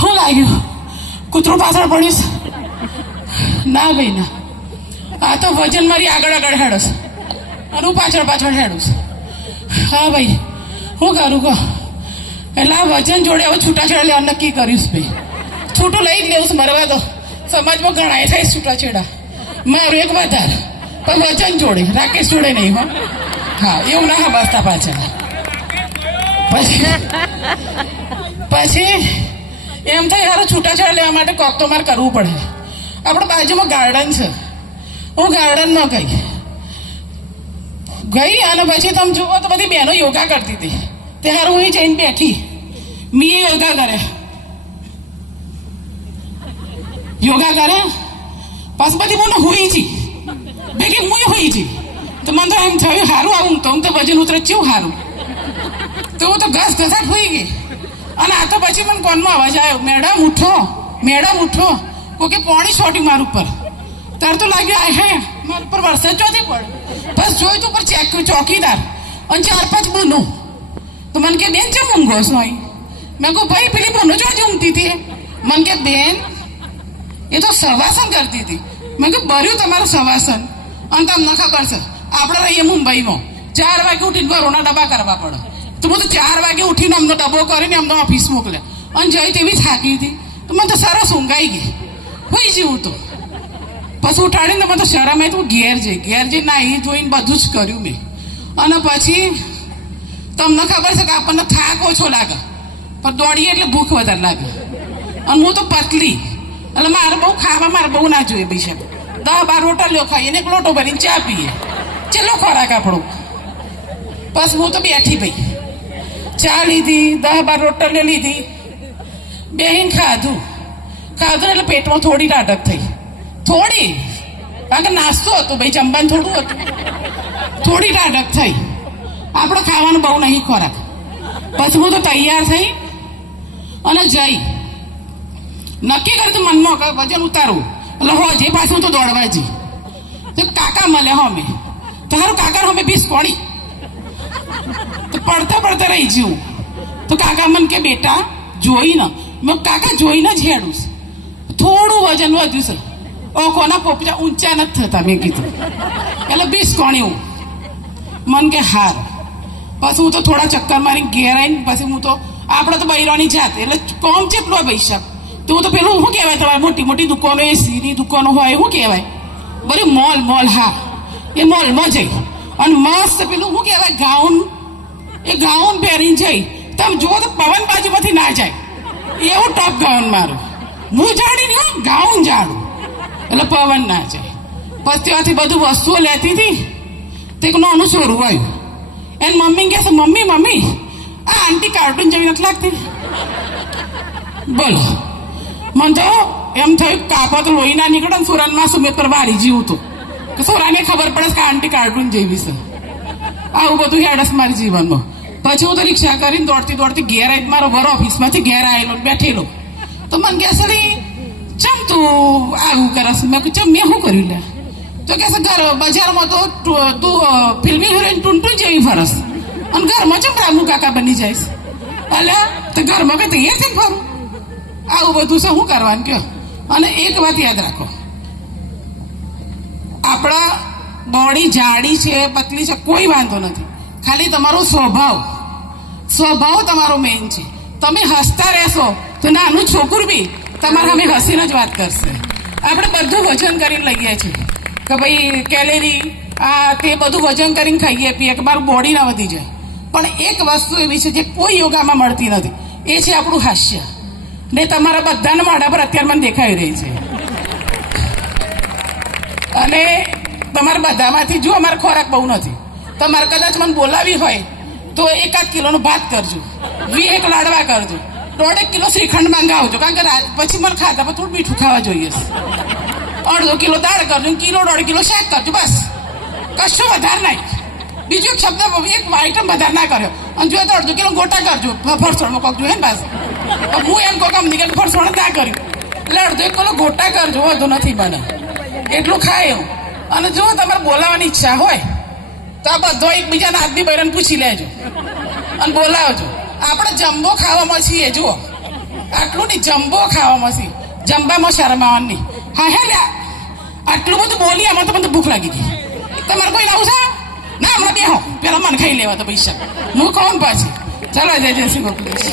શું લાગ્યું? કૂતરું પાછળ પડીશ? ના ભાઈ ના, આ તો વજન મારી આગળ આગળ હેડસ અને હું પાછળ પાછળ હેડું. હા ભાઈ, શું કરું કહો? એટલે આ વજન જોડે હવે છૂટાછેડા લેવા નક્કી કર્યું ભાઈ. છૂટું લઈ જ લેવું મરવા દો. સમાજમાં ઘણા થાય છૂટાછેડા, મારું એક વધારે પણ વજન જોડે, રાકેશ જોડે નહીં. હા, એવું ના સમજતા પાછળ. પછી એમ થાય યાર છૂટાછેડા લેવા માટે કોક તો મારે કરવું પડે. આપણે બાજુમાં ગાર્ડન છે, હું ગાર્ડનમાં ગઈ અને પછી તમે જુઓ તો બધી બહેનો યોગા કરતી હતી. તે હારું હું જઈને બેઠી, મેં યોગા કરે પાછું બધી મને હોઈ છી ભેગી હું હોઈ છી. તો મને તો એમ થયું સારું આવું તો વજન ઉતરે કેવું સારું. તો હું તો ઘસાટ હોઈ ગઈ. અને આ તો પછી મને કોનમાં અવાજ આવ્યો, મેડમ ઉઠો, મેડમ ઉઠો. કોકે પોણી છોટી મારું ઉપર. તાર તો લાગ્યું આ હે મારા ઉપર વરસાદ ચોથી પડે. બસ જોયું તો ઉપર ચોકીદાર અને 4-5 બનો. તો મને કે બેન ચમ ઊંઘો છો? મેં કહું ભાઈ પેલી બનો જો ઊંઘતી હતી. મને કે બેન એ તો સવાસન કરતી હતી. મેં કહું ભર્યું તમારું સવાસન અને તમને ખબર છે આપણે રહીએ મુંબઈમાં 4 વાગે ઉઠીને ઘરોના ડબ્બા કરવા પડે. તો હું તો 4 વાગે ઉઠીને અમને ડબ્બો કરીને અમને ઓફિસ મોકલે અને જઈ તેવી થાકી હતી. તો મને તો સરસ ઊંઘાઈ ગઈ, હોઈ જેવું તો. પછી ઉઠાડીને મને તો શરમ આવી. તું ઘેર જઈ નાહી ધોઈને બધું જ કર્યું મેં. અને પછી તમને ખબર છે કે આપણને થાક ઓછો લાગે પણ દોડીએ એટલે ભૂખ વધારે લાગે. અને હું તો પતલી એટલે મારે બહુ ખાવા મારે બહુ ના જોઈએ ભાઈ સાહેબ. 10-12 રોટલીઓ ખાઈએ ને એક લોટો ભરીને ચા પીએ, ચેલો ખોરાક આપણો. બસ હું તો બેઠી ભાઈ, ચા લીધી, 10-12 રોટલીઓ લીધી, બેહીને ખાધું એટલે પેટમાં થોડી ટાઢક થઈ. થોડી, કારણ કે નાસ્તો હતો ભાઈ, જમવાનું થોડું હતું. થોડી ટાઢક થઈ. આપણે ખાવાનું બહુ નહીં ખોરાક. પછી હું તો તૈયાર થઈ અને જઈ નક્કી કર્યું મનમાં કે વજન ઉતારવું. એટલે હો જે પાછું તો દોડવા જઈ. તો કાકા મળે મેં તો સારું કાકા અમે 20 કોણી. તો પડતા રહી જવું. તો કાકા મને કે બેટા જોઈને, મેં કાકા જોઈને જ હેડું. થોડું વજન વધ્યું છે, ઓખોના પોપચા ઊંચા નથી થતા. મેં કીધું એટલે 20 કોણી હું. મન કે હાર. પછી હું તો થોડા ચક્કર મારી ઘેર આવીને પછી હું તો આપણે તો બૈરાની જાત એટલે કોમ કેટલો પૈસા. તો હું તો પેલું શું કહેવાય તમારે મોટી મોટી દુકાનો, એસીની દુકાનો હોય શું કહેવાય બધું મોલ. હા, એ મોલમાં જઈ અને મસ્ત પેલું શું કહેવાય ગાઉન, એ ગાઉન પહેરીને જઈ. તમે જુઓ તો પવન બાજુમાંથી ના જાય એવું ટોપ ગાઉન મારું. હું જાડી નહીં, ગાઉન જાડું એટલે પવન ના જાય. પછી ત્યાંથી બધું વસ્તુઓ લેતી હતી. તે એક નાનું છોરું આવ્યું. એને મમ્મી કહે છે, મમ્મી આ આંટી કાર્ટૂન જેવી નથી લાગતી? બોલો, મને તો એમ થયું કાપા તો લોહી ના નીકળે ને સુરાનમાં સુમેત પર વારી જીવું તો કે સોરાને ખબર પડે કે આંટી કાર્ટૂન જેવી છે. આવું બધું હેડસ મારી જીવનમાં. પછી હું તો રિક્ષા કરીને દોડતી ઘેર આવી. મારો વર ઓફિસમાંથી ઘેર આવેલો બેઠેલો. તો મને કહે છે ચમ તું આવું કરસ? મેં કહ્યું ચમ મેં શું કર્યું લે? તો કહે છે બજારમાં તો તું ફિલ્મી હિરોઈન ટૂંટૂન જેવી ફરસ અને ઘરમાં ચમ રામુ કાકા બની જઈશ. અલ્યા તો ઘરમાં કે તૈયાર થઈને ફરું? આવું બધું છે શું કરવાનું કયો? અને એક વાત યાદ રાખો, આપણા બોડી જાડી છે પતલી છે કોઈ વાંધો નથી, ખાલી તમારો સ્વભાવ તમારો મેઇન છે. તમે હસતા રહેશો તો નાનું છોકરું બી તમારા સામે હસીને જ વાત કરશે. આપણે બધું વજન કરીને લઈએ છીએ કે ભાઈ કેલેરી આ તે બધું વજન કરીને ખાઈએ પીએ કે મારું બોડી ના વધી જાય. પણ એક વસ્તુ એવી છે જે કોઈ યોગામાં મળતી નથી, એ છે આપણું હાસ્ય. ને તમારા બધાના મોઢા પર અત્યારે મને દેખાઈ રહી છે. અને તમારા બધામાંથી જો અમારે ખોરાક બહુ નથી, તમારે કદાચ મને બોલાવી હોય તો 1-8 કિલોનો ભાત કરજો, 20 લાડવા કરજો, 1.5 કિલો શ્રીખંડ મંગાવજો. કારણ કે રાત પછી મને ખાધા પર થોડું મીઠું ખાવા જોઈએ. 1/2 કિલો દાળ કરજો, 1.5 કિલો શાક કરજો, બસ કશું વધારે નહીં. બીજો એક શબ્દ એક આઈટમ વધારે ના કર્યો. અને જો તો 1/2 કિલો ગોટા કરજો, ફરસણમાં કોક જોઈએ ને બસ. હું એમ કહું અમને કે ફરસણ ના કર્યું એટલે 1/2 કિલો ગોટા કરજો, વધુ નથી બને એટલું ખાય એવું. અને જો તમારે બોલાવવાની ઈચ્છા હોય તો આ બધો એકબીજાના આદમી બૈરાને પૂછી લેજો અને બોલાવજો. આપણે જમ્બો ખાવામાં છીએ, જુઓ આટલું નહીં, જમ્બો ખાવામાં છીએ, જમ્બામાં શરમાવાનું નહીં. હા હે લ્યા, આટલું બધું બોલી આમાં તો મને ભૂખ લાગી ગઈ. તમારે કોઈ લાવું છે? ના હમણાં બેહો, પેલા મને ખાઈ લેવા તો પૈસા હું કોણ પાછી. ચાલો જય જય શ્રી ગોપાલ.